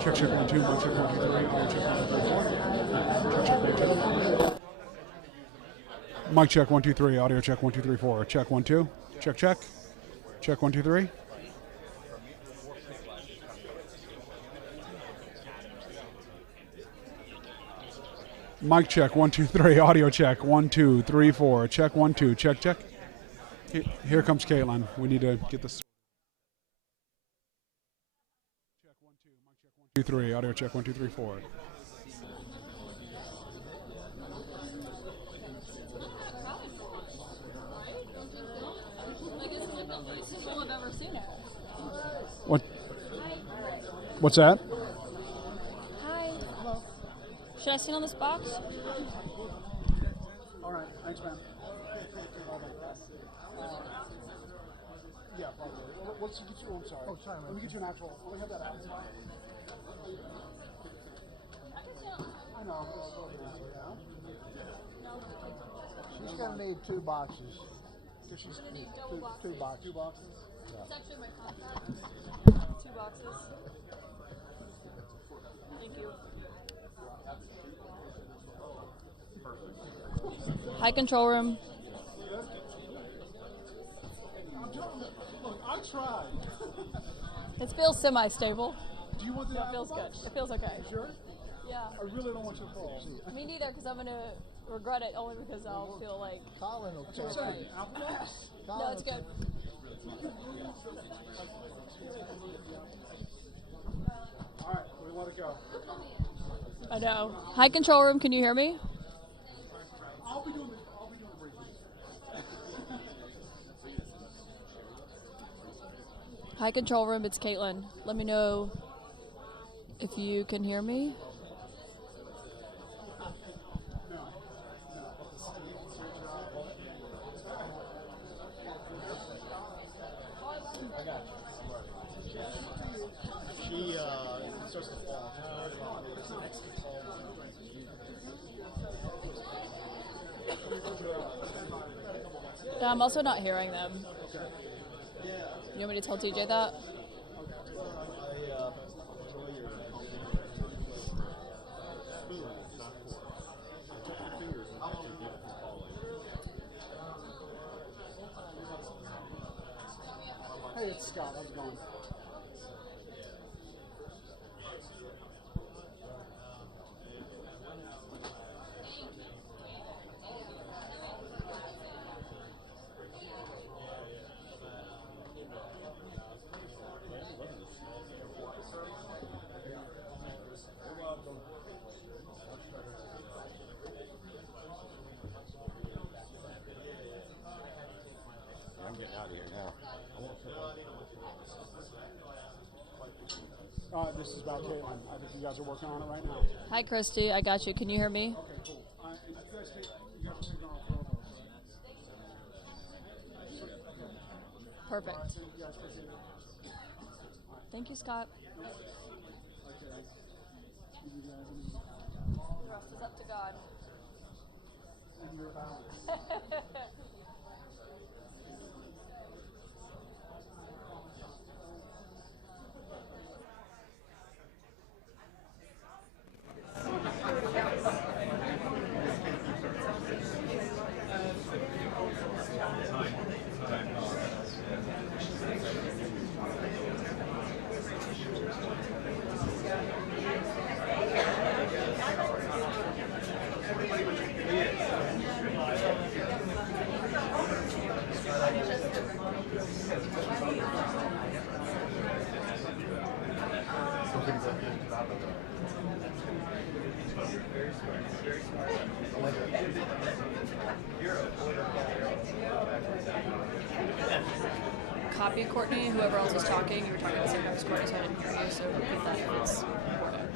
Check, check, 1, 2, mic check, 1, 2, 3, audio check, 1, 2, 3, 4. Check, check, 1, 2. Mic check, 1, 2, 3, audio check, 1, 2, 3, 4. Check, 1, 2. Check, check. Check, 1, 2, 3. Mic check, 1, 2, 3, audio check, 1, 2, 3, 4. Check, 1, 2, check, check. Here comes Caitlin. We need to get this. Check, 1, 2, mic check, 1, 2, 3, audio check, 1, 2, 3, 4. What's that? Hi. Hello. Should I sit on this box? All right. Thanks, man. Yeah, probably. Let's get you. I'm sorry. Oh, sorry. Let me get you an actual. Let me have that out. I know. She's going to need 2 boxes. She's going to need two boxes. 2 boxes? Yeah. It's actually my contract. 2 boxes. Thank you. High control room. Look, I tried. It feels semi-stable. Do you want the No, it feels good. It feels okay. You sure? Yeah. I really don't want you to fall. Me neither, because I'm going to regret it only because I'll feel like... Colin will take it. No, it's good. All right, we let it go. I know. High control room, can you hear me? I'll be doing the briefing. High control room, it's Caitlin. Let me know if you can hear me. She starts to fall. No, I'm also not hearing them. You want me to tell TJ that? Hey, it's Scott. How's it going? I'm getting out of here now. This is about Caitlin. I think you guys are working on it right now. Hi, Christy. I got you. Can you hear me? Okay, cool. And you guys take it off for Perfect. Thank you, Scott. The rest is up to God. And your balance. Copy, Courtney. Whoever else was talking, you were talking at the same time as Courtney, so I didn't hear you. So repeat that if it's important.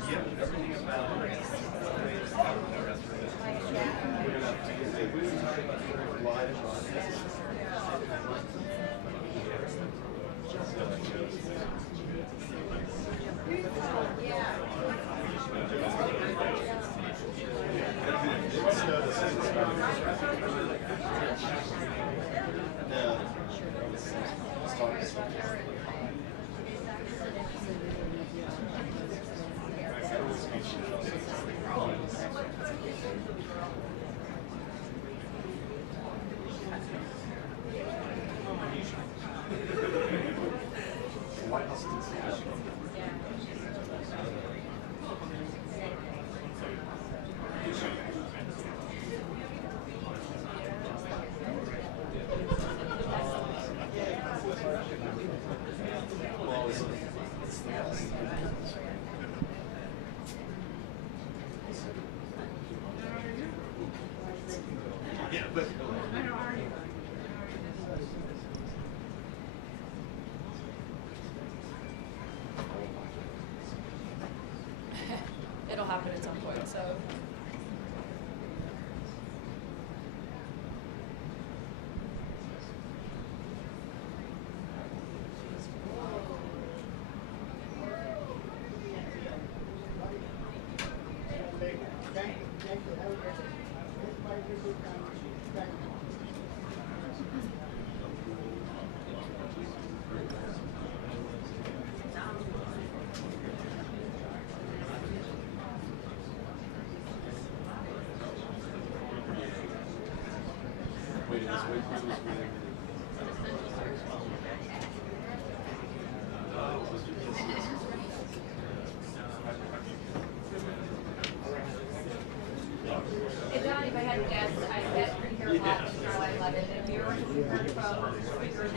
It'll happen at some point, so. If I had to guess, I bet you hear a lot from Karoline Leavitt, and we heard from speakers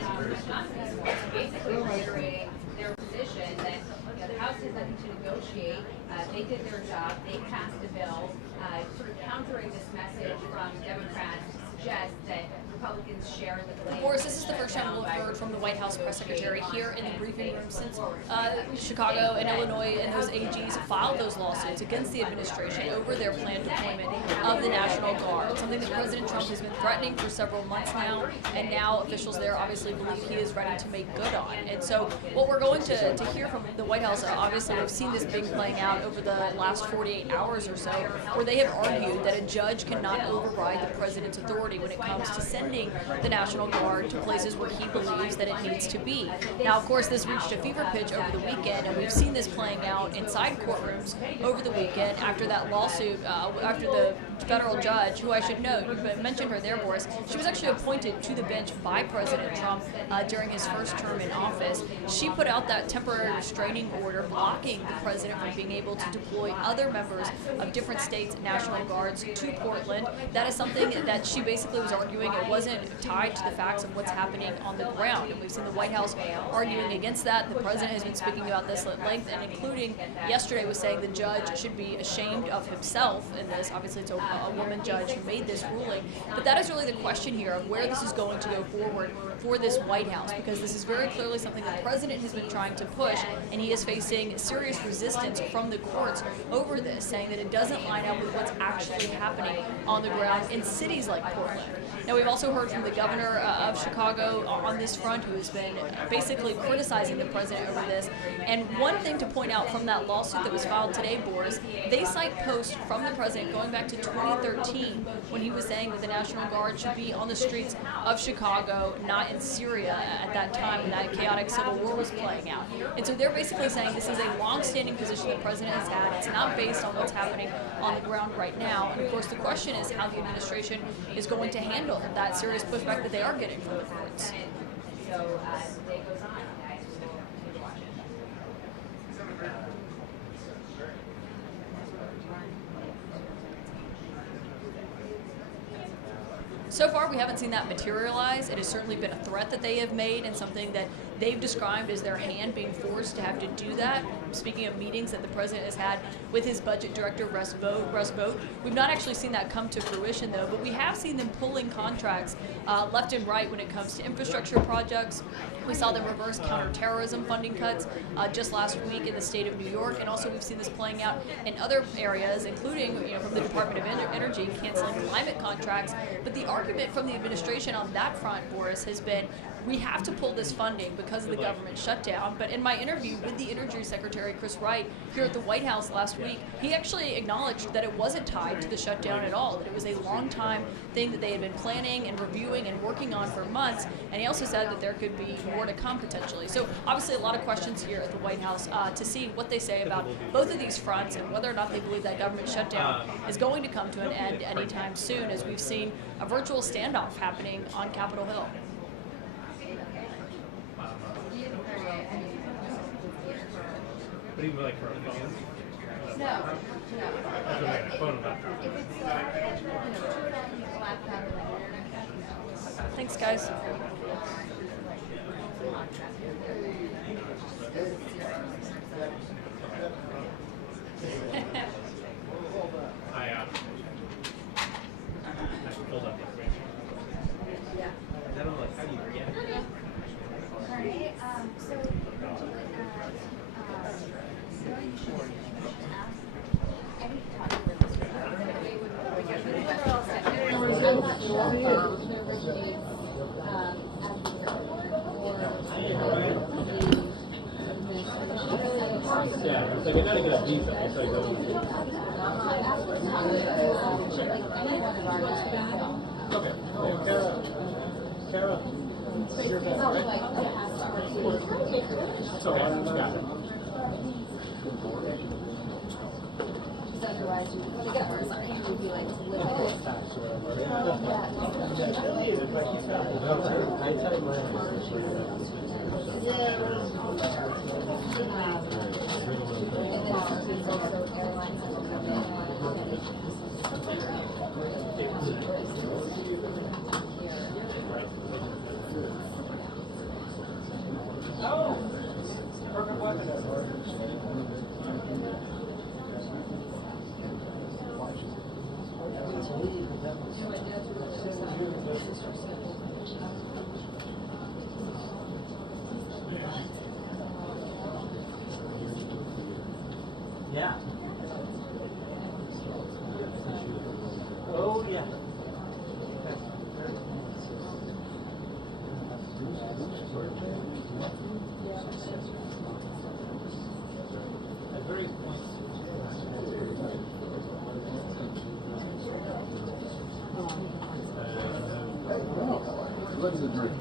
basically reiterating their position that the House has nothing to negotiate. They did their job. They passed a bill, sort of countering this message from Democrats to suggest that Republicans share the blame. Boris, this is the first time we've heard from the White House press secretary here in the briefing room since Chicago and Illinois and those AGs filed those lawsuits against the administration over their planned deployment of the National Guard, something that President Trump has been threatening for several months now, and now officials there obviously believe he is ready to make good on. And so what we're going to hear from the White House, obviously we've seen this big playing out over the last 48 hours or so, where they have argued that a judge cannot override the president's authority when it comes to sending the National Guard to places where he believes that it needs to be. Now, of course, this reached a fever pitch over the weekend, and we've seen this playing out inside courtrooms over the weekend after that lawsuit, after the federal judge, who I should note, you mentioned her there, Boris, she was actually appointed to the bench by President Trump during his first term in office. She put out that temporary restraining order blocking the president from being able to deploy other members of different states' National Guards to Portland. That is something that she basically was arguing it wasn't tied to the facts of what's happening on the ground. And we've seen the White House arguing against that. The president has been speaking about this at length, and including yesterday was saying the judge should be ashamed of himself in this. Obviously, it's a woman judge who made this ruling. But that is really the question here of where this is going to go forward for this White House, because this is very clearly something the president has been trying to push, and he is facing serious resistance from the courts over this, saying that it doesn't line up with what's actually happening on the ground in cities like Portland. Now, we've also heard from the governor of Chicago on this front, who has been basically criticizing the president over this. And one thing to point out from that lawsuit that was filed today, Boris, they cite posts from the president going back to 2013 when he was saying that the National Guard should be on the streets of Chicago, not in Syria at that time when that chaotic civil war was playing out. And so they're basically saying this is a long-standing position the president has had. It's not based on what's happening on the ground right now. And of course, the question is how the administration is going to handle that serious pushback that they are getting from the courts. So the day goes on. I will continue to watch it. So far, we haven't seen that materialize. It has certainly been a threat that they have made and something that they've described as their hand being forced to have to do that. speaking of meetings that the president has had with his budget director, Russ Vogt. We've not actually seen that come to fruition, though, but we have seen them pulling contracts left and right when it comes to infrastructure projects. We saw them reverse counterterrorism funding cuts just last week in the state of New York, and also we've seen this playing out in other areas, including from the Department of Energy canceling climate contracts. But the argument from the administration on that front, Boris, has been we have to pull this funding because of the government shutdown. But in my interview with the Energy Secretary, Chris Wright, here at the White House last week, he actually acknowledged that it wasn't tied to the shutdown at all, that it was a long time thing that they had been planning and reviewing and working on for months. And he also said that there could be more to come potentially. So obviously a lot of questions here at the White House to see what they say about both of these fronts and whether or not they believe that government shutdown is going to come to an end anytime soon, as we've seen a virtual standoff happening on Capitol Hill. But even like for a phone? No. That's what a phone about. If it's turn on your laptop and internet, no. Thanks, guys. I pulled up this way. Yeah. Then I'm like, how do you get it? Alright, so you should ask any topic Yeah, it's like not even a visa. It's like okay. Kara, you're back, right? So I got it. Otherwise, you would be like Yeah. Oh, yeah. At various points. What's the drink?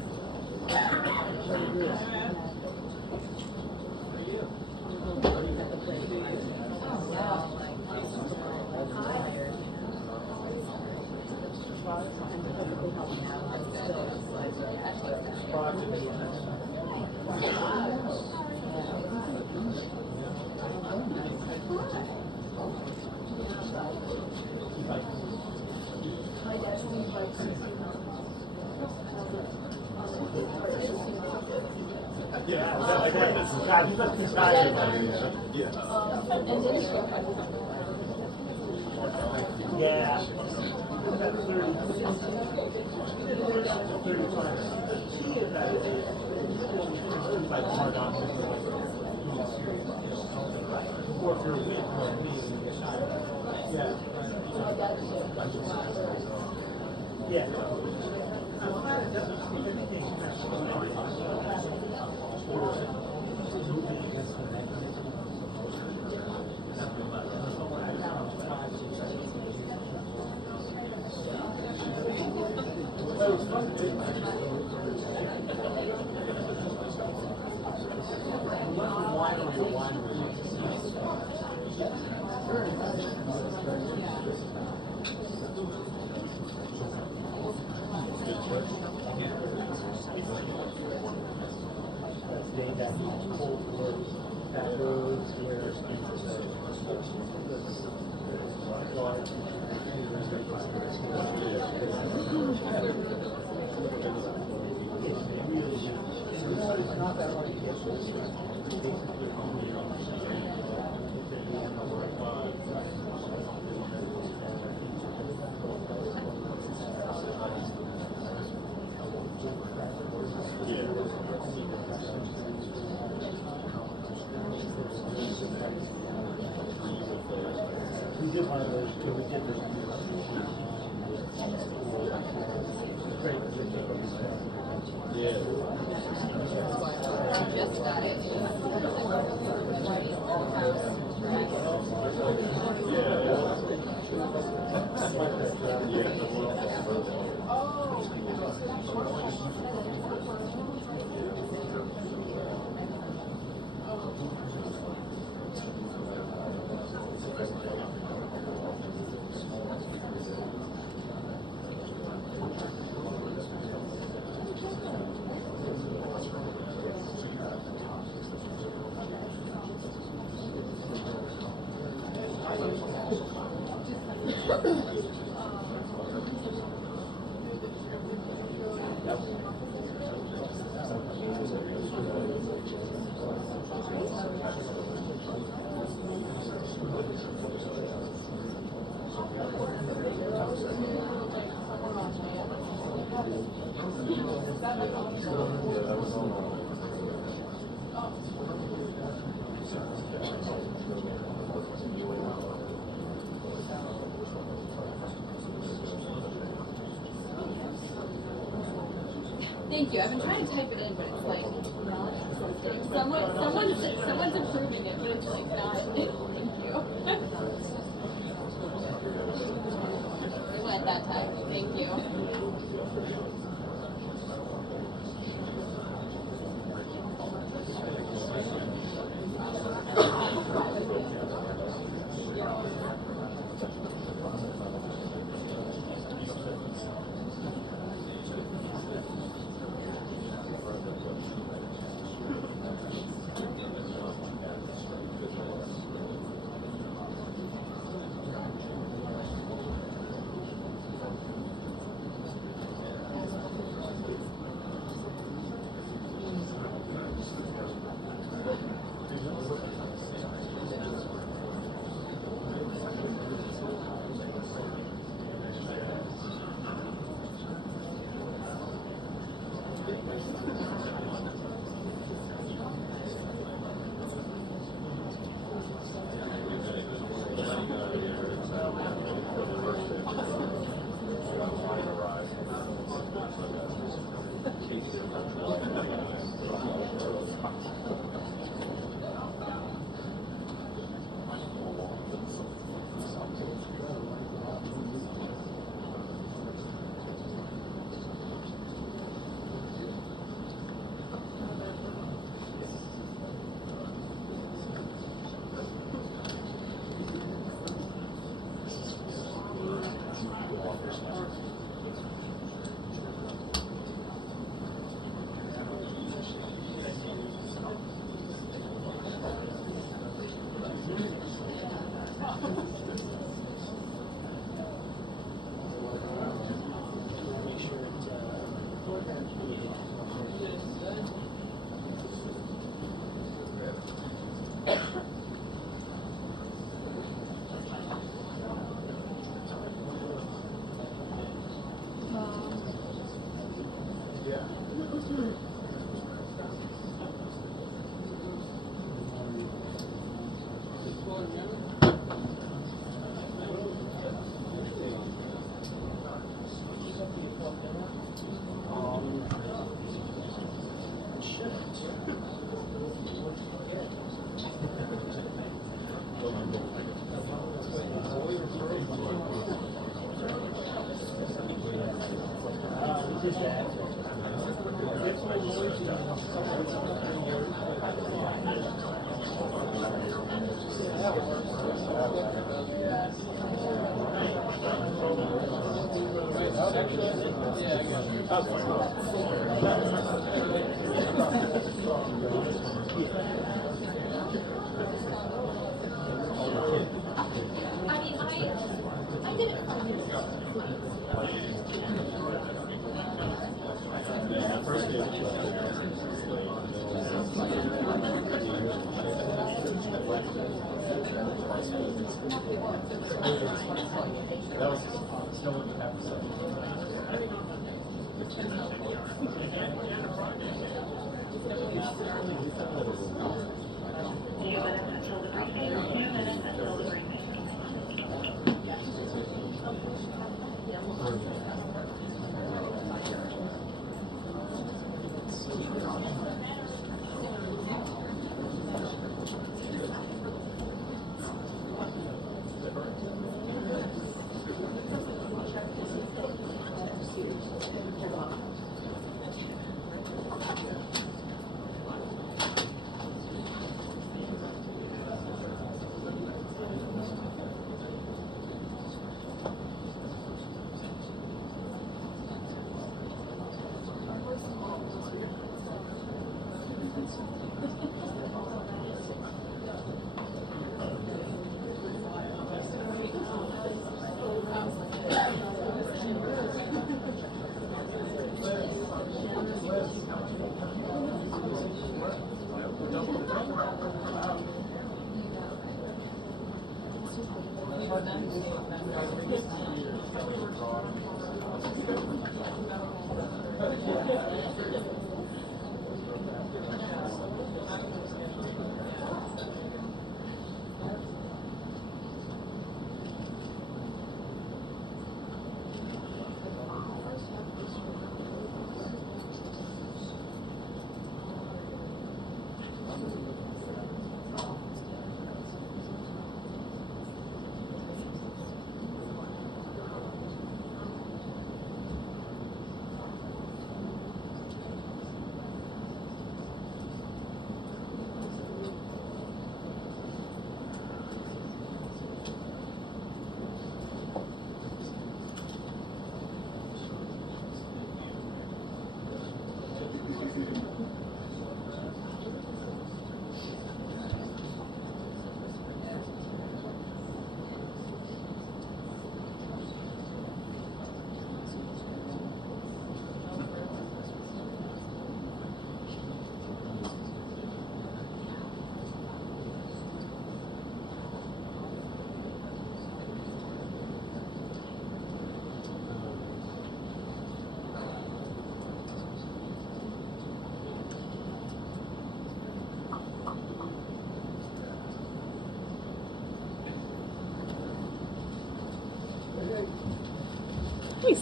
Just got it. Thank you. I've been trying to type it in, but it's like someone's improving it, but it's like not. Thank you. We went that time. Thank you.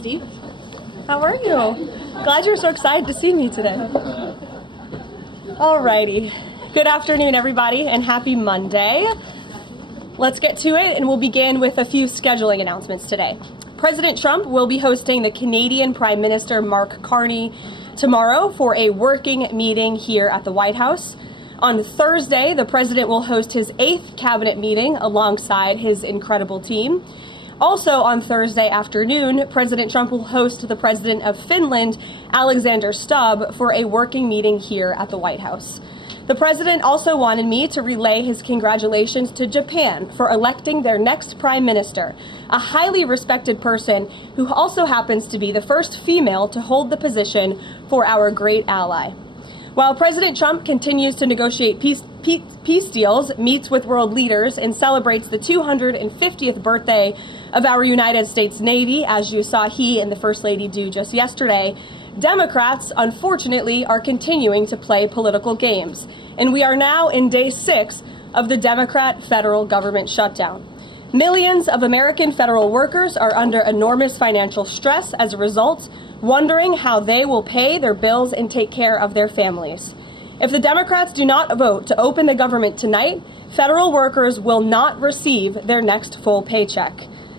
Steve. How are you? Glad you're so excited to see me today. Alrighty. Good afternoon, everybody, and happy Monday. Let's get to it, and we'll begin with a few scheduling announcements today. President Trump will be hosting the Canadian Prime Minister Mark Carney tomorrow for a working meeting here at the White House. On Thursday, the president will host his 8th cabinet meeting alongside his incredible team. Also on Thursday afternoon, President Trump will host the president of Finland, Alexander Stubb, for a working meeting here at the White House. The president also wanted me to relay his congratulations to Japan for electing their next prime minister, a highly respected person who also happens to be the first female to hold the position for our great ally. While President Trump continues to negotiate peace deals, meets with world leaders, and celebrates the 250th birthday of our United States Navy, as you saw he and the First Lady do just yesterday, Democrats, unfortunately, are continuing to play political games. And we are now in day 6 of the Democrat federal government shutdown. Millions of American federal workers are under enormous financial stress as a result, wondering how they will pay their bills and take care of their families. If the Democrats do not vote to open the government tonight, federal workers will not receive their next full paycheck.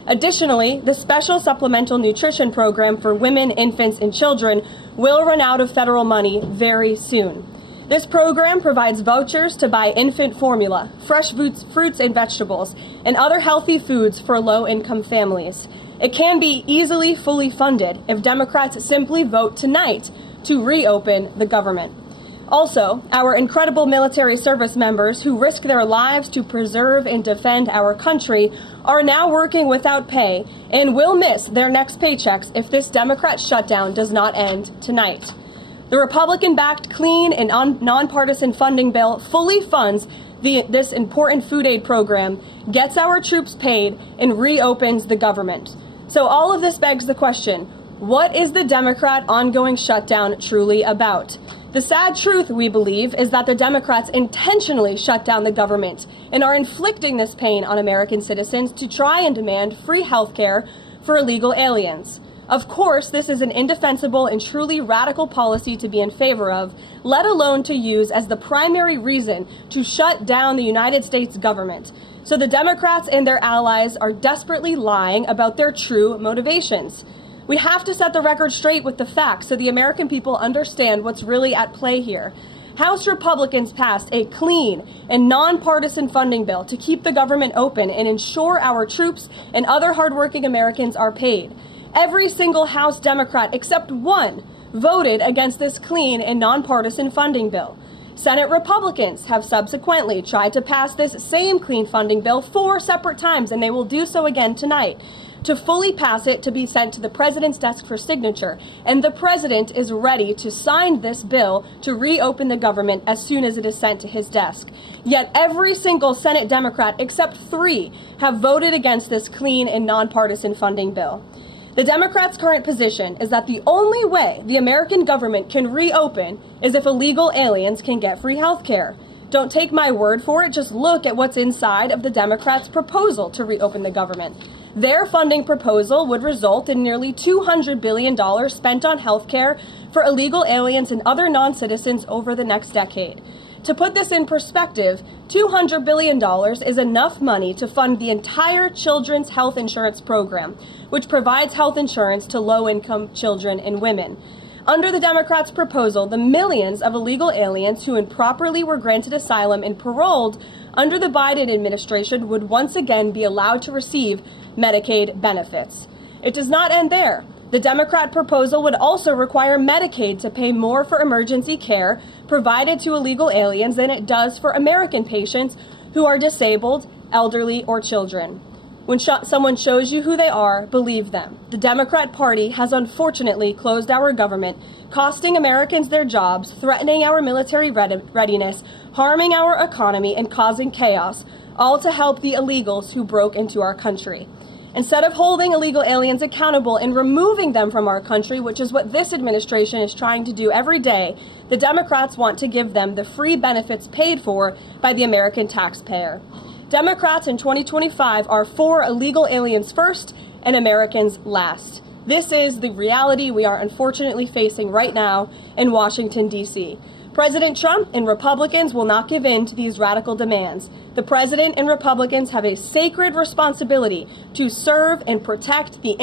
Additionally, the special supplemental nutrition program for women, infants, and children will run out of federal money very soon. This program provides vouchers to buy infant formula, fresh fruits and vegetables, and other healthy foods for low-income families. It can be easily fully funded if Democrats simply vote tonight to reopen the government. Also, our incredible military service members who risk their lives to preserve and defend our country are now working without pay and will miss their next paychecks if this Democrat shutdown does not end tonight. The Republican-backed clean and nonpartisan funding bill fully funds this important food aid program, gets our troops paid, and reopens the government. So all of this begs the question, what is the Democrat ongoing shutdown truly about? The sad truth, we believe, is that the Democrats intentionally shut down the government and are inflicting this pain on American citizens to try and demand free health care for illegal aliens. Of course, this is an indefensible and truly radical policy to be in favor of, let alone to use as the primary reason to shut down the United States government. So the Democrats and their allies are desperately lying about their true motivations. We have to set the record straight with the facts so the American people understand what's really at play here. House Republicans passed a clean and nonpartisan funding bill to keep the government open and ensure our troops and other hardworking Americans are paid. Every single House Democrat except one voted against this clean and nonpartisan funding bill. Senate Republicans have subsequently tried to pass this same clean funding bill 4 separate times, and they will do so again tonight, to fully pass it to be sent to the president's desk for signature. And the president is ready to sign this bill to reopen the government as soon as it is sent to his desk. Yet every single Senate Democrat except 3 have voted against this clean and nonpartisan funding bill. The Democrats' current position is that the only way the American government can reopen is if illegal aliens can get free health care. Don't take my word for it, just look at what's inside of the Democrats' proposal to reopen the government. Their funding proposal would result in nearly $200 billion spent on health care for illegal aliens and other non-citizens over the next decade. To put this in perspective, $200 billion is enough money to fund the entire children's health insurance program, which provides health insurance to low-income children and women. Under the Democrats' proposal, the millions of illegal aliens who improperly were granted asylum and paroled under the Biden administration would once again be allowed to receive Medicaid benefits. It does not end there. The Democrat proposal would also require Medicaid to pay more for emergency care provided to illegal aliens than it does for American patients who are disabled, elderly, or children. When someone shows you who they are, believe them. The Democrat Party has unfortunately closed our government, costing Americans their jobs, threatening our military readiness, harming our economy, and causing chaos, all to help the illegals who broke into our country. Instead of holding illegal aliens accountable and removing them from our country, which is what this administration is trying to do every day, the Democrats want to give them the free benefits paid for by the American taxpayer. Democrats in 2025 are for illegal aliens first and Americans last. This is the reality we are unfortunately facing right now in Washington, D.C. President Trump and Republicans will not give in to these radical demands. The president and Republicans have a sacred responsibility to serve and protect the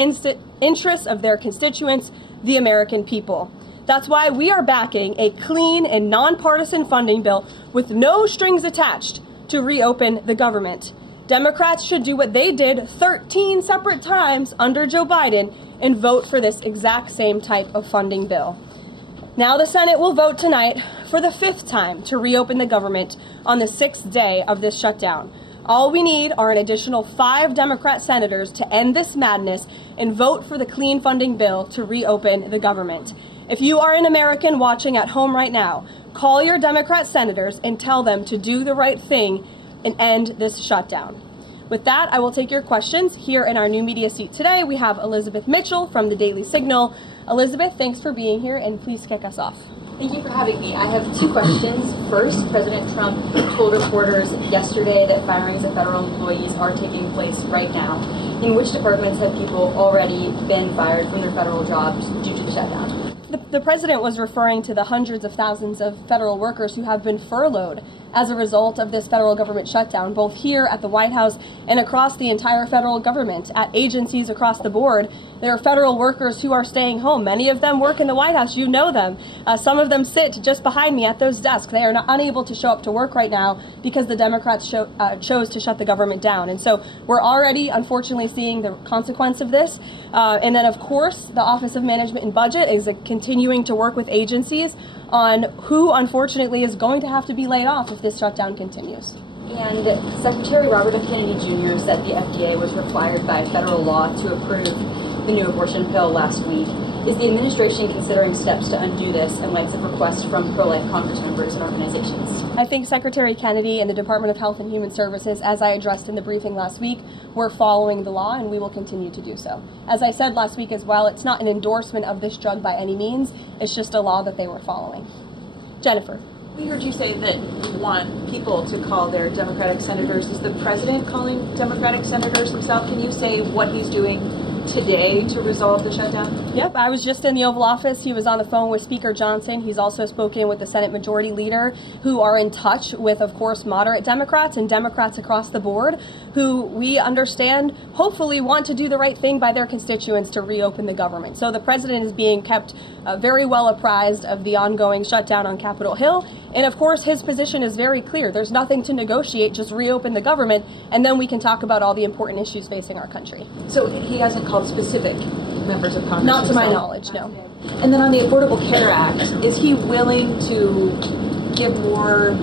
interests of their constituents, the American people. That's why we are backing a clean and nonpartisan funding bill with no strings attached to reopen the government. Democrats should do what they did 13 separate times under Joe Biden and vote for this exact same type of funding bill. Now the Senate will vote tonight for the 5th time to reopen the government on the 6th day of this shutdown. All we need are an additional 5 Democrat senators to end this madness and vote for the clean funding bill to reopen the government. If you are an American watching at home right now, call your Democrat senators and tell them to do the right thing and end this shutdown. With that, I will take your questions. Here in our new media seat today, we have Elizabeth Mitchell from the Daily Signal. Elizabeth, thanks for being here, and please kick us off. Thank you for having me. I have 2 questions. First, President Trump told reporters yesterday that firings of federal employees are taking place right now. In which departments have people already been fired from their federal jobs due to the shutdown? The president was referring to the hundreds of thousands of federal workers who have been furloughed as a result of this federal government shutdown, both here at the White House and across the entire federal government, at agencies across the board. There are federal workers who are staying home. Many of them work in the White House. You know them. Some of them sit just behind me at those desks. They are unable to show up to work right now because the Democrats chose to shut the government down. And so we're already, unfortunately, seeing the consequence of this. And then, of course, the Office of Management and Budget is continuing to work with agencies on who, unfortunately, is going to have to be laid off if this shutdown continues. And Secretary Robert F. Kennedy Jr. said the FDA was required by federal law to approve the new abortion pill last week. Is the administration considering steps to undo this in light of requests from pro-life Congress members and organizations? I think Secretary Kennedy and the Department of Health and Human Services, as I addressed in the briefing last week, were following the law, and we will continue to do so. As I said last week as well, it's not an endorsement of this drug by any means. It's just a law that they were following. Jennifer. We heard you say that you want people to call their Democratic senators. Is the president calling Democratic senators himself? Can you say what he's doing today to resolve the shutdown? Yep, I was just in the Oval Office. He was on the phone with Speaker Johnson. He's also spoken with the Senate Majority Leader, who are in touch with, of course, moderate Democrats and Democrats across the board, who we understand hopefully want to do the right thing by their constituents to reopen the government. So the president is being kept very well apprised of the ongoing shutdown on Capitol Hill. And of course, his position is very clear. There's nothing to negotiate, just reopen the government, and then we can talk about all the important issues facing our country. So he hasn't called specific members of Congress? Not to my knowledge, no. And then on the Affordable Care Act, is he willing to give more,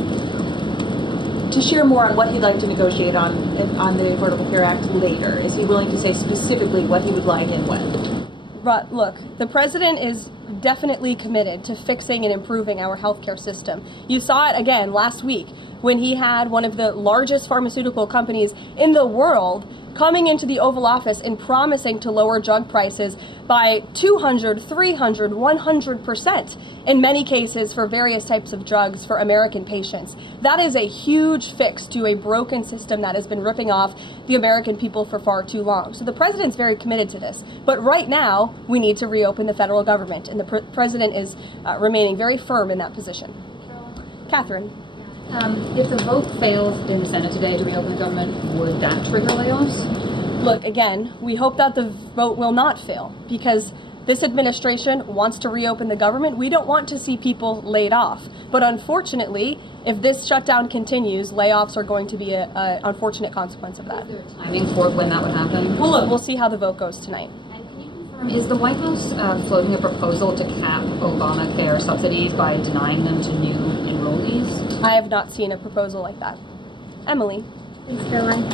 to share more on what he'd like to negotiate on the Affordable Care Act later? Is he willing to say specifically what he would like and when? But look, the president is definitely committed to fixing and improving our healthcare system. You saw it again last week when he had one of the largest pharmaceutical companies in the world coming into the Oval Office and promising to lower drug prices by 200, 300, 100% in many cases for various types of drugs for American patients. That is a huge fix to a broken system that has been ripping off the American people for far too long. So the president's very committed to this. But right now, we need to reopen the federal government, and the president is remaining very firm in that position. Catherine. If the vote fails in the Senate today to reopen the government, would that trigger layoffs? Look, again, we hope that the vote will not fail because this administration wants to reopen the government. We don't want to see people laid off. But unfortunately, if this shutdown continues, layoffs are going to be an unfortunate consequence of that. Is there a timing for when that would happen? Well, look, we'll see how the vote goes tonight. Is the White House floating a proposal to cap Obamacare subsidies by denying them to new enrollees? I have not seen a proposal like that. Emily. Thanks, Caroline.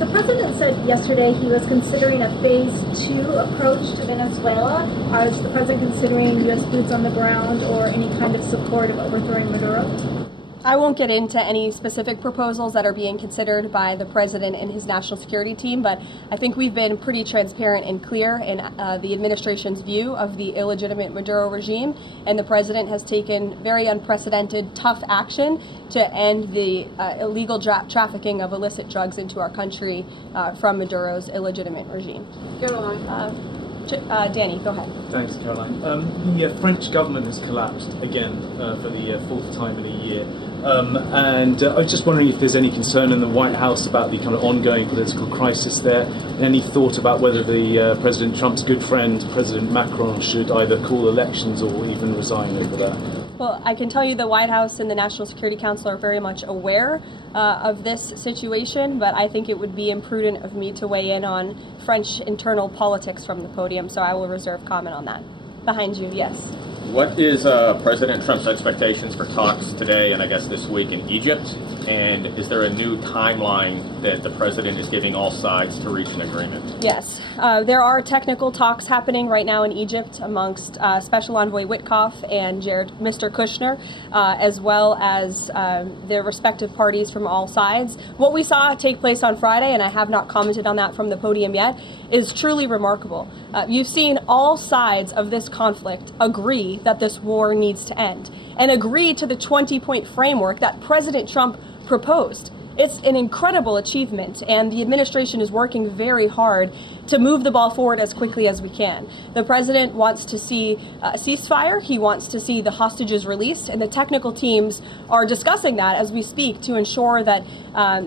The president said yesterday he was considering a phase 2 approach to Venezuela. Is the president considering U.S. boots on the ground or any kind of support of overthrowing Maduro? I won't get into any specific proposals that are being considered by the president and his national security team, but I think we've been pretty transparent and clear in the administration's view of the illegitimate Maduro regime, and the president has taken very unprecedented, tough action to end the illegal trafficking of illicit drugs into our country from Maduro's illegitimate regime. Danny, go ahead. Thanks, Caroline. The French government has collapsed again for the fourth time in a year. And I was just wondering if there's any concern in the White House about the kind of ongoing political crisis there. Any thought about whether the President Trump's good friend, President Macron, should either call elections or even resign over that? Well, I can tell you the White House and the National Security Council are very much aware of this situation, but I think it would be imprudent of me to weigh in on French internal politics from the podium, so I will reserve comment on that. Behind you, yes. What is President Trump's expectations for talks today and I guess this week in Egypt? And is there a new timeline that the president is giving all sides to reach an agreement? Yes, there are technical talks happening right now in Egypt amongst Special Envoy Witkoff and Mr. Kushner, as well as their respective parties from all sides. What we saw take place on Friday, and I have not commented on that from the podium yet, is truly remarkable. You've seen all sides of this conflict agree that this war needs to end and agree to the 20-point framework that President Trump proposed. It's an incredible achievement, and the administration is working very hard to move the ball forward as quickly as we can. The president wants to see a ceasefire. He wants to see the hostages released, and the technical teams are discussing that as we speak to ensure that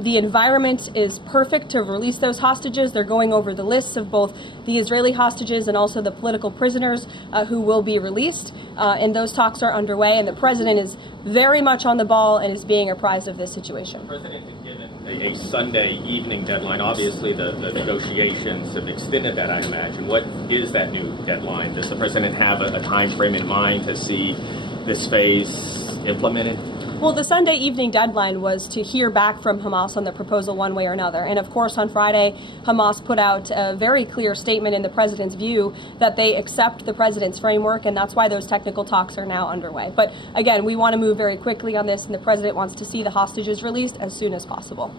the environment is perfect to release those hostages. They're going over the lists of both the Israeli hostages and also the political prisoners who will be released, and those talks are underway, and the president is very much on the ball and is being apprised of this situation. President had given a Sunday evening deadline. Obviously, the negotiations have extended that, I imagine. What is that new deadline? Does the president have a time frame in mind to see this phase implemented? Well, the Sunday evening deadline was to hear back from Hamas on the proposal one way or another. And of course, on Friday, Hamas put out a very clear statement in the president's view that they accept the president's framework, and that's why those technical talks are now underway. But again, we want to move very quickly on this, and the president wants to see the hostages released as soon as possible.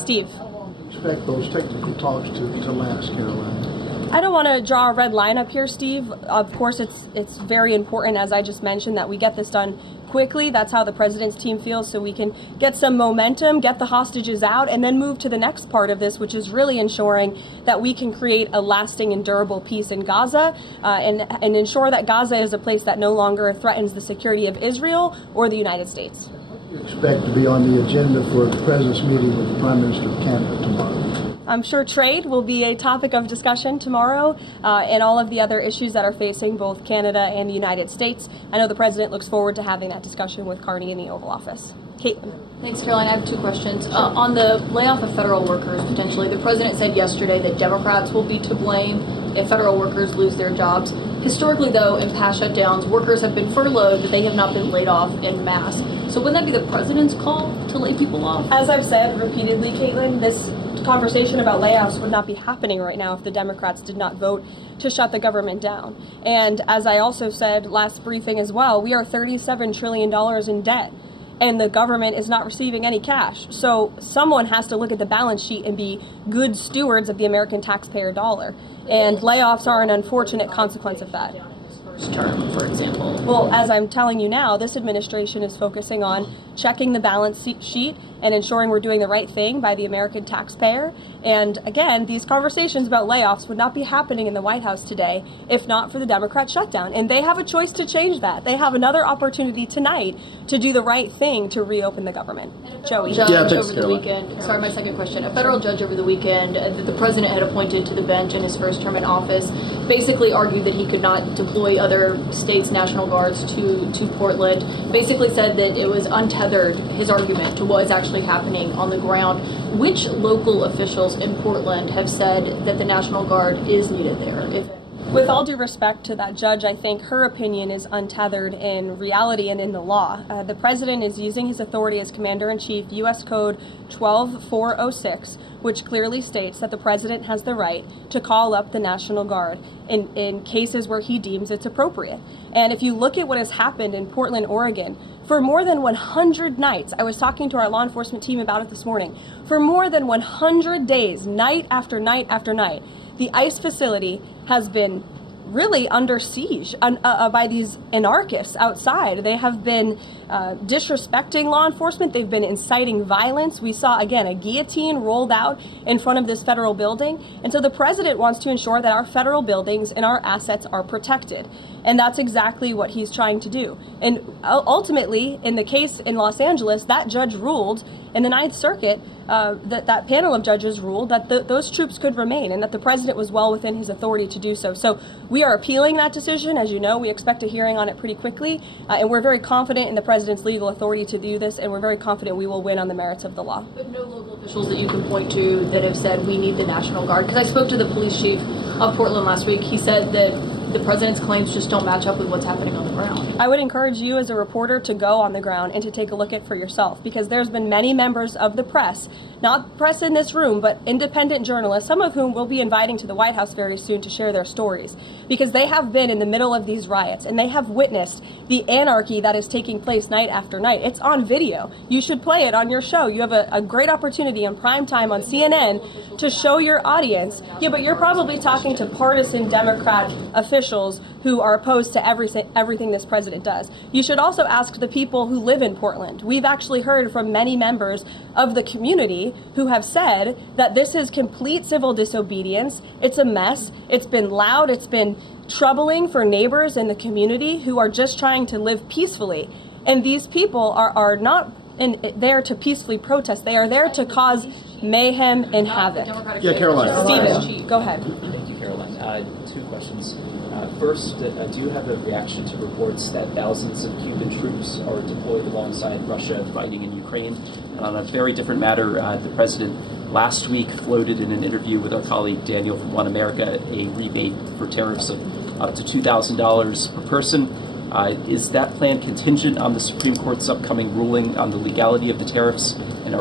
Steve. How long do you expect those technical talks to last, Caroline? I don't want to draw a red line up here, Steve. Of course, it's very important, as I just mentioned, that we get this done quickly. That's how the president's team feels, so we can get some momentum, get the hostages out, and then move to the next part of this, which is really ensuring that we can create a lasting and durable peace in Gaza and ensure that Gaza is a place that no longer threatens the security of Israel or the United States. What do you expect to be on the agenda for the president's meeting with the Prime Minister of Canada tomorrow? I'm sure trade will be a topic of discussion tomorrow and all of the other issues that are facing both Canada and the United States. I know the president looks forward to having that discussion with Carney in the Oval Office. Caitlin. Thanks, Caroline. I have two questions. On the layoff of federal workers, potentially, the president said yesterday that Democrats will be to blame if federal workers lose their jobs. Historically, though, in past shutdowns, workers have been furloughed, but they have not been laid off en masse. So wouldn't that be the president's call to lay people off? As I've said repeatedly, Caitlin, this conversation about layoffs would not be happening right now if the Democrats did not vote to shut the government down. And as I also said last briefing as well, we are $37 trillion in debt, and the government is not receiving any cash. So someone has to look at the balance sheet and be good stewards of the American taxpayer dollar. And layoffs are an unfortunate consequence of that. Term, for example. Well, as I'm telling you now, this administration is focusing on checking the balance sheet and ensuring we're doing the right thing by the American taxpayer. And again, these conversations about layoffs would not be happening in the White House today if not for the Democrat shutdown. And they have a choice to change that. They have another opportunity tonight to do the right thing to reopen the government. Joey. Judge over the weekend. Sorry, my second question. A federal judge over the weekend that the president had appointed to the bench in his first term in office basically argued that he could not deploy other states' National Guards to Portland. Basically said that it was untethered, his argument, to what is actually happening on the ground. Which local officials in Portland have said that the National Guard is needed there? With all due respect to that judge, I think her opinion is untethered in reality and in the law. The president is using his authority as Commander-in-Chief, U.S. Code 12406, which clearly states that the president has the right to call up the National Guard in cases where he deems it's appropriate. And if you look at what has happened in Portland, Oregon, for more than 100 nights, I was talking to our law enforcement team about it this morning, for more than 100 days, night after night after night, the ICE facility has been really under siege by these anarchists outside. They have been disrespecting law enforcement. They've been inciting violence. We saw, again, a guillotine rolled out in front of this federal building. And so the president wants to ensure that our federal buildings and our assets are protected. And that's exactly what he's trying to do. And ultimately, in the case in Los Angeles, that judge ruled in the Ninth Circuit, that panel of judges ruled that those troops could remain and that the president was well within his authority to do so. So we are appealing that decision. As you know, we expect a hearing on it pretty quickly, and we're very confident in the president's legal authority to do this, and we're very confident we will win on the merits of the law. But no local officials that you can point to that have said we need the National Guard? Because I spoke to the police chief of Portland last week. He said that the president's claims just don't match up with what's happening on the ground. I would encourage you as a reporter to go on the ground and to take a look at it for yourself, because there's been many members of the press, not press in this room, but independent journalists, some of whom we'll be inviting to the White House very soon to share their stories, because they have been in the middle of these riots and they have witnessed the anarchy that is taking place night after night. It's on video. You should play it on your show. You have a great opportunity in prime time on CNN to show your audience. Yeah, but you're probably talking to partisan Democrat officials who are opposed to everything this president does. You should also ask the people who live in Portland. We've actually heard from many members of the community who have said that this is complete civil disobedience. It's a mess. It's been loud. It's been troubling for neighbors in the community who are just trying to live peacefully. And these people are not there to peacefully protest. They are there to cause mayhem and havoc. Yeah, Karoline. Stephen, go ahead. Thank you, Karoline. Two questions. First, do you have a reaction to reports that thousands of Cuban troops are deployed alongside Russia fighting in Ukraine? And on a very different matter, the president last week floated in an interview with our colleague Daniel from One America a rebate for tariffs of up to $2,000 per person. Is that plan contingent on the Supreme Court's upcoming ruling on the legality of the tariffs? And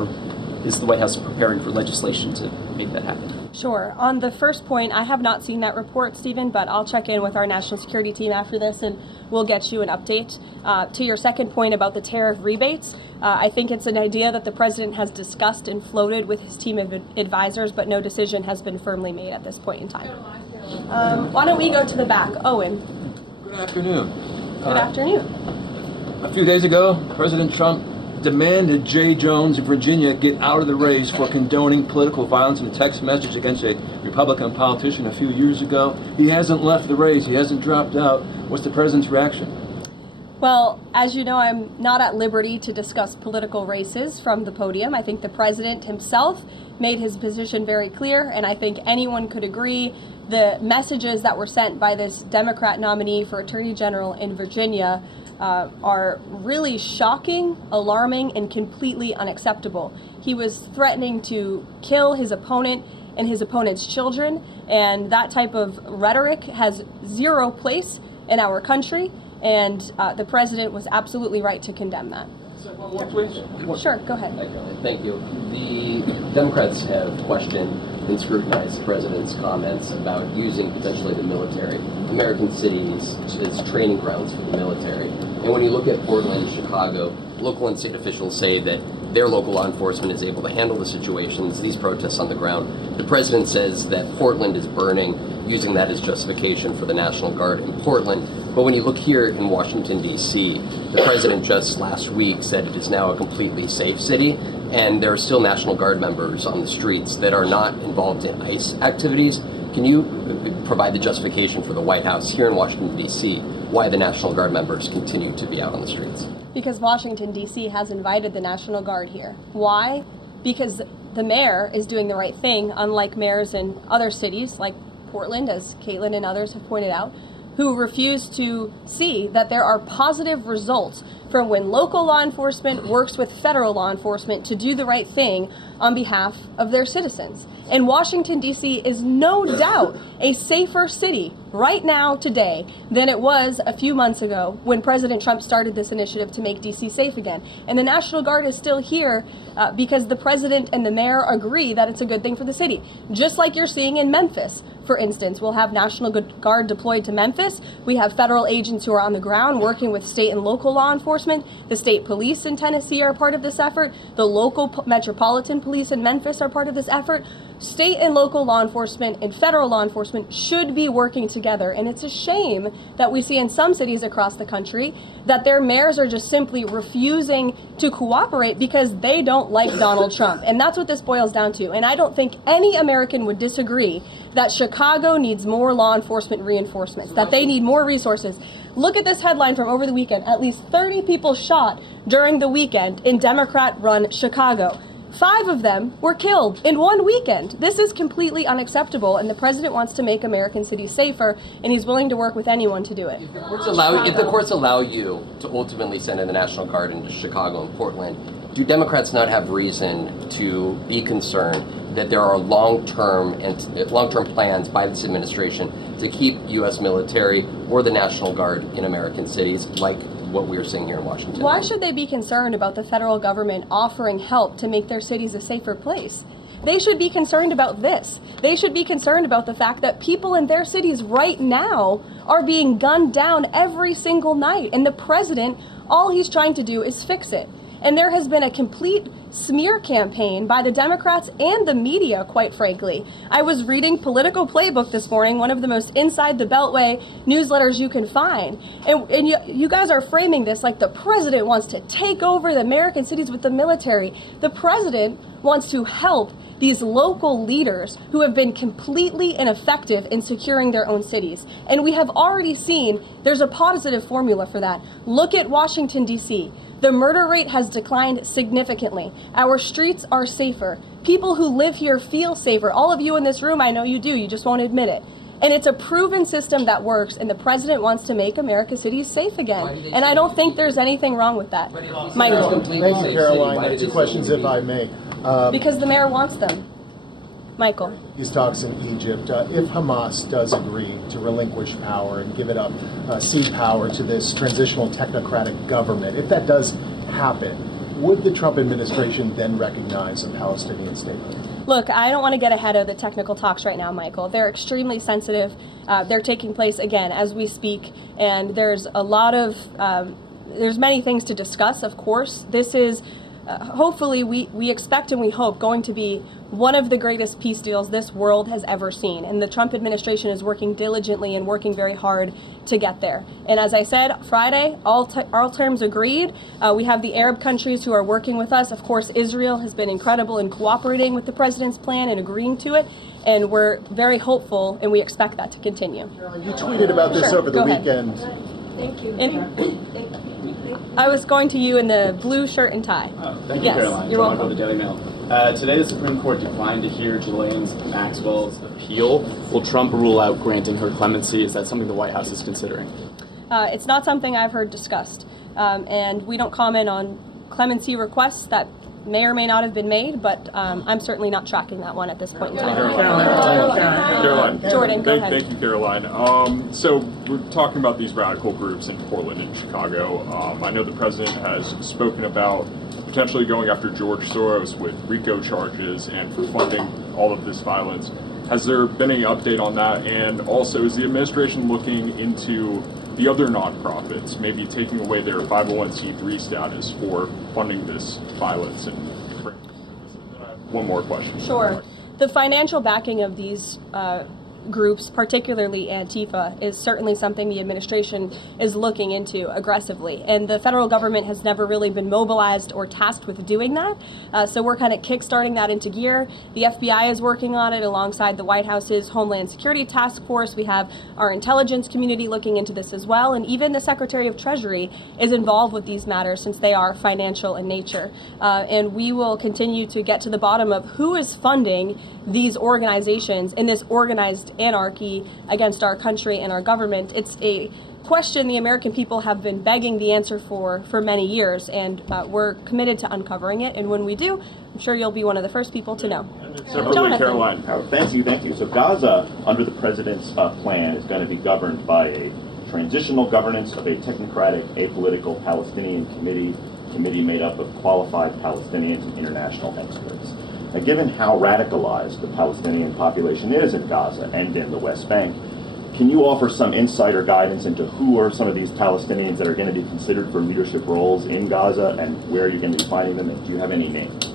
is the White House preparing for legislation to make that happen? Sure. On the first point, I have not seen that report, Stephen, but I'll check in with our national security team after this and we'll get you an update. To your second point about the tariff rebates, I think it's an idea that the president has discussed and floated with his team of advisors, but no decision has been firmly made at this point in time. Why don't we go to the back? Owen. Good afternoon. Good afternoon. A few days ago, President Trump demanded Jay Jones of Virginia get out of the race for condoning political violence in a text message against a Republican politician a few years ago. He hasn't left the race. He hasn't dropped out. What's the president's reaction? Well, as you know, I'm not at liberty to discuss political races from the podium. I think the president himself made his position very clear, and I think anyone could agree the messages that were sent by this Democrat nominee for Attorney General in Virginia are really shocking, alarming, and completely unacceptable. He was threatening to kill his opponent and his opponent's children, and that type of rhetoric has zero place in our country, and the president was absolutely right to condemn that. Sure, go ahead. Thank you. The Democrats have questioned and scrutinized the president's comments about using potentially the military, American cities, as training grounds for the military. And when you look at Portland and Chicago, local and state officials say that their local law enforcement is able to handle the situations, these protests on the ground. The president says that Portland is burning, using that as justification for the National Guard in Portland. But when you look here in Washington, D.C., the president just last week said it is now a completely safe city, and there are still National Guard members on the streets that are not involved in ICE activities. Can you provide the justification for the White House here in Washington, D.C., why the National Guard members continue to be out on the streets? Because Washington, D.C. has invited the National Guard here. Why? Because the mayor is doing the right thing, unlike mayors in other cities like Portland, as Caitlin and others have pointed out, who refuse to see that there are positive results from when local law enforcement works with federal law enforcement to do the right thing on behalf of their citizens. And Washington, D.C. is no doubt a safer city right now, today, than it was a few months ago when President Trump started this initiative to make D.C. safe again. And the National Guard is still here because the president and the mayor agree that it's a good thing for the city. Just like you're seeing in Memphis, for instance. We'll have National Guard deployed to Memphis. We have federal agents who are on the ground working with state and local law enforcement. The state police in Tennessee are part of this effort. The local metropolitan police in Memphis are part of this effort. State and local law enforcement and federal law enforcement should be working together. And it's a shame that we see in some cities across the country that their mayors are just simply refusing to cooperate because they don't like Donald Trump. And that's what this boils down to. And I don't think any American would disagree that Chicago needs more law enforcement reinforcements, that they need more resources. Look at this headline from over the weekend. At least 30 people shot during the weekend in Democrat-run Chicago. 5 of them were killed in one weekend. This is completely unacceptable, and the president wants to make American cities safer, and he's willing to work with anyone to do it. If the courts allow you to ultimately send in the National Guard into Chicago and Portland, do Democrats not have reason to be concerned that there are long-term plans by this administration to keep U.S. military or the National Guard in American cities, like what we're seeing here in Washington? Why should they be concerned about the federal government offering help to make their cities a safer place? They should be concerned about this. They should be concerned about the fact that people in their cities right now are being gunned down every single night. And the president, all he's trying to do is fix it. And there has been a complete smear campaign by the Democrats and the media, quite frankly. I was reading Political Playbook this morning, one of the most inside the Beltway newsletters you can find. And you guys are framing this like the president wants to take over the American cities with the military. The president wants to help these local leaders who have been completely ineffective in securing their own cities. And we have already seen there's a positive formula for that. Look at Washington, D.C. The murder rate has declined significantly. Our streets are safer. People who live here feel safer. All of you in this room, I know you do. You just won't admit it. And it's a proven system that works, and the president wants to make America's cities safe again. And I don't think there's anything wrong with that. Michael. Thank you, Caroline. 2 questions, if I may. Because the mayor wants them. Michael. These talks in Egypt, if Hamas does agree to relinquish power and give it up, cede power to this transitional technocratic government, if that does happen, would the Trump administration then recognize a Palestinian state? Look, I don't want to get ahead of the technical talks right now, Michael. They're extremely sensitive. They're taking place, again, as we speak, and there's a lot of, there's many things to discuss, of course. This is hopefully we expect and we hope going to be one of the greatest peace deals this world has ever seen. And the Trump administration is working diligently and working very hard to get there. And as I said, Friday, all terms agreed. We have the Arab countries who are working with us. Of course, Israel has been incredible in cooperating with the president's plan and agreeing to it. And we're very hopeful, and we expect that to continue. You tweeted about this over the weekend. Thank you. I was going to you in the blue shirt and tie. Thank you, yes, Caroline. You're welcome. The Daily Mail. Today, the Supreme Court declined to hear Ghislaine Maxwell's appeal. Will Trump rule out granting her clemency? Is that something the White House is considering? It's not something I've heard discussed. And we don't comment on clemency requests that may or may not have been made, but I'm certainly not tracking that one at this point in time. Caroline. Jordan, go ahead. Thank you, Caroline. So we're talking about these radical groups in Portland and Chicago. I know the president has spoken about potentially going after George Soros with RICO charges and for funding all of this violence. Has there been any update on that? And also, is the administration looking into the other nonprofits, maybe taking away their 501c3 status for funding this violence? And one more question. Sure. The financial backing of these groups, particularly Antifa, is certainly something the administration is looking into aggressively. And the federal government has never really been mobilized or tasked with doing that. So we're kind of kickstarting that into gear. The FBI is working on it alongside the White House's Homeland Security Task Force. We have our intelligence community looking into this as well. And even the Secretary of Treasury is involved with these matters since they are financial in nature. And we will continue to get to the bottom of who is funding these organizations in this organized anarchy against our country and our government. It's a question the American people have been begging the answer for many years, and we're committed to uncovering it. And when we do, I'm sure you'll be one of the first people to know. Separately, Caroline. Thank you. So Gaza, under the president's plan, is going to be governed by a transitional governance of a technocratic, apolitical Palestinian committee made up of qualified Palestinians and international experts. Now, given how radicalized the Palestinian population is in Gaza and in the West Bank, can you offer some insight or guidance into who are some of these Palestinians that are going to be considered for leadership roles in Gaza, and where you're going to be finding them, and do you have any names?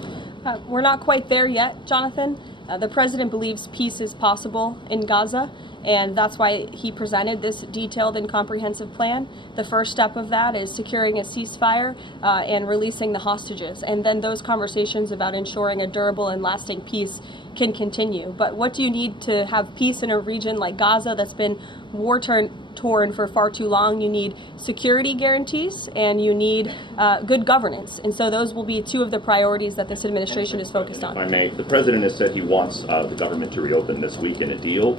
We're not quite there yet, Jonathan. The president believes peace is possible in Gaza, and that's why he presented this detailed and comprehensive plan. The first step of that is securing a ceasefire and releasing the hostages, and then those conversations about ensuring a durable and lasting peace can continue. But what do you need to have peace in a region like Gaza that's been war-torn for far too long? You need security guarantees and you need good governance. And so those will be two of the priorities that this administration is focused on. If I may, the president has said he wants the government to reopen this week in a deal.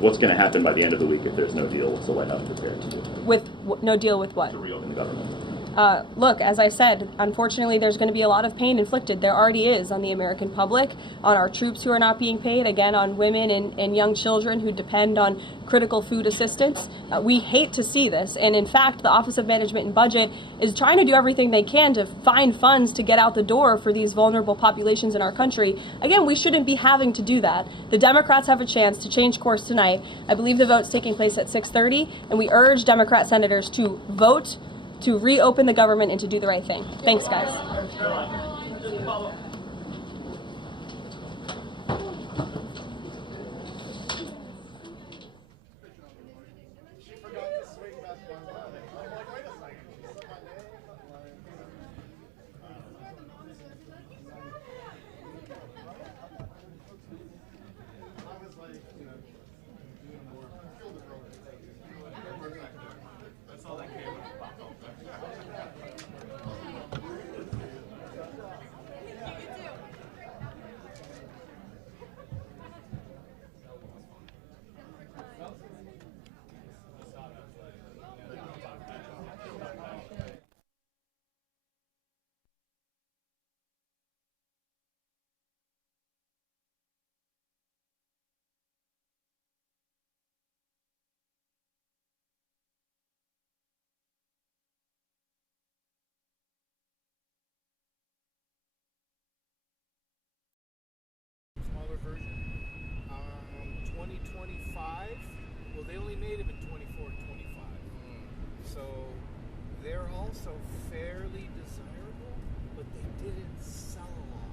What's going to happen by the end of the week if there's no deal? What's the White House prepared to do? With no deal with what? To reopen the government. Look, as I said, unfortunately, there's going to be a lot of pain inflicted. There already is on the American public, on our troops who are not being paid, again, on women and young children who depend on critical food assistance. We hate to see this. And in fact, the Office of Management and Budget is trying to do everything they can to find funds to get out the door for these vulnerable populations in our country. Again, we shouldn't be having to do that. The Democrats have a chance to change course tonight. I believe the vote's taking place at 6:30, and we urge Democrat senators to vote to reopen the government and to do the right thing. Thanks, guys. Smaller version. 2025. Well, they only made them in 24 and 25. So they're also fairly desirable, but they didn't sell a lot.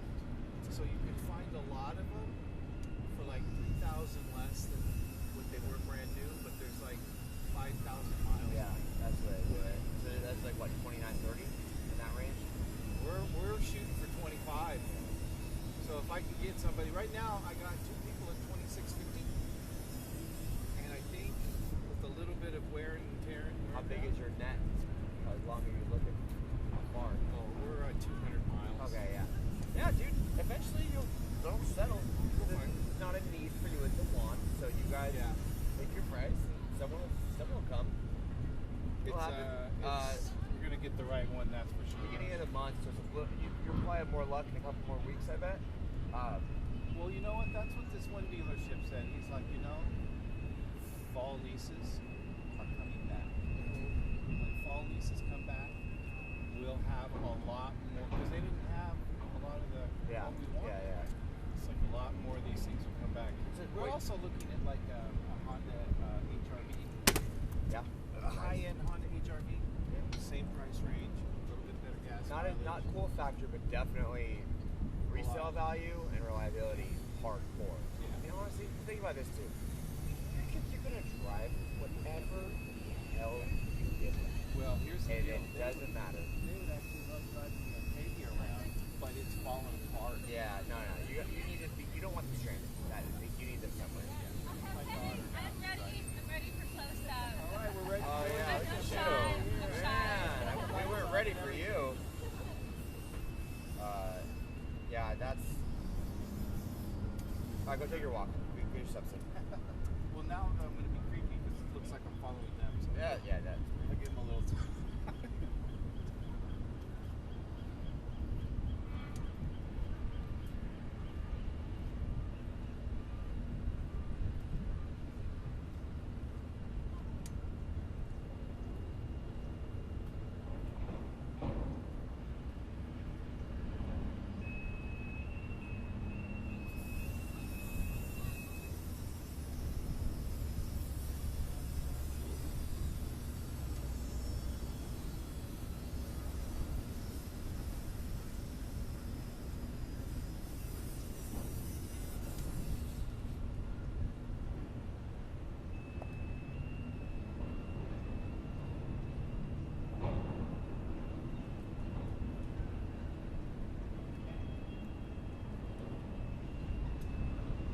So you can find a lot of them for like 3,000 less than what they were brand new, but there's like 5,000 miles. Yeah, that's right. So that's like what, 29, 30 in that range? We're shooting for 25. So if I can get somebody right now, I got two people at 2650, and I think with a little bit of wear and tear. How big is your net? How long are you looking? How far? Oh, we're at 200 miles. Okay, yeah. Yeah, dude. Eventually they'll settle. There's not a need for you, it's a want. So you guys take your price, and someone will come. We're gonna get the right one, that's for sure. Beginning of the month, so you'll probably have more luck in a couple more weeks, I bet. Well, you know what? That's what this one dealership said. He's like, fall leases are coming back. When fall leases come back, we'll have a lot more, because they didn't have a lot of what we wanted. Yeah. It's like a lot more of these things will come back. We're also looking at like a Honda HRV. Yeah. A high-end Honda HRV. Same price range, a little bit better gas. Not cool factor, but definitely resale value and reliability hardcore. Yeah. You know, honestly, think about this too. You're gonna drive whatever the hell you get. Well, here's the deal. It doesn't matter. They would actually love driving a Katie around, but it's falling apart. Yeah, no. You need to be. You don't want them stranded. You need them somewhere. My daughter. I'm ready for close up. All right, we're ready. Oh yeah, look at you. Man, we weren't ready for you. Yeah, that's. All right, go take your walk. Get your steps in. Well, now I'm going to be creepy because it looks like I'm following